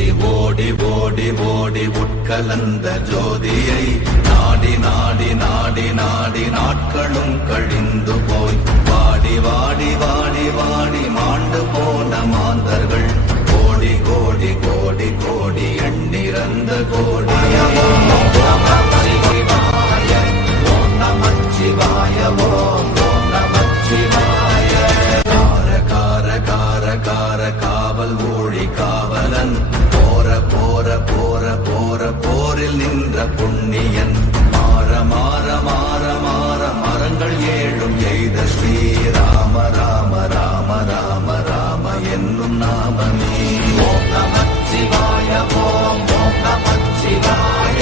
ஓடி ஓடி ஓடி உட்கலந்த ஜோதியை நாடி நாடி நாடி நாடி நாட்களும் கழிந்து போய் வாடி வாடி வாடி வாடி மாண்டு போன மாந்தர்கள் கோடி கோடி கோடி கோடி எண்ணிறந்த கோடி ஓம் நமச்சிவாய ஓம் நமச்சிவாய கார கார கார கார காவல் ஊழி காவலன் போர போர போர போர போரில் நின்ற புண்ணியன் மாற மாற மாற மாற மரங்கள் ஏழும் எய்த ஸ்ரீராம ராம ராம ராம ராம என்னும் நாமமே ஓம் நமச்சிவாய ஓம் நமச்சிவாய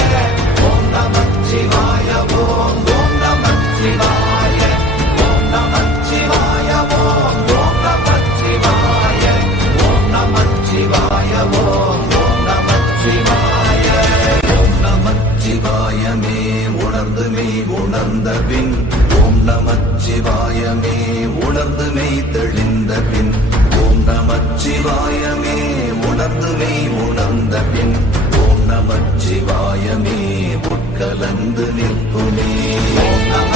ஓம் நமச்சிவாய ஓம் நமச்சிவாய ஓம் நமச்சிவாய ஓம் நமச்சிவாய ஓம் நமச்சிவாய ஓம் நமச்சிவாய ஓம் நமச்சிவாயமே உணர்ந்து மெய் உணர்ந்த பின் ஓம் நமச்சிவாயமே உணர்ந்து மெய் தெளிந்த பின் ஓம் நமச்சிவாயமே உணர்ந்து மெய் உணர்ந்த பின் ஓம் நமச்சிவாயமே உட்கலந்து நிற்குமே ஓம் நம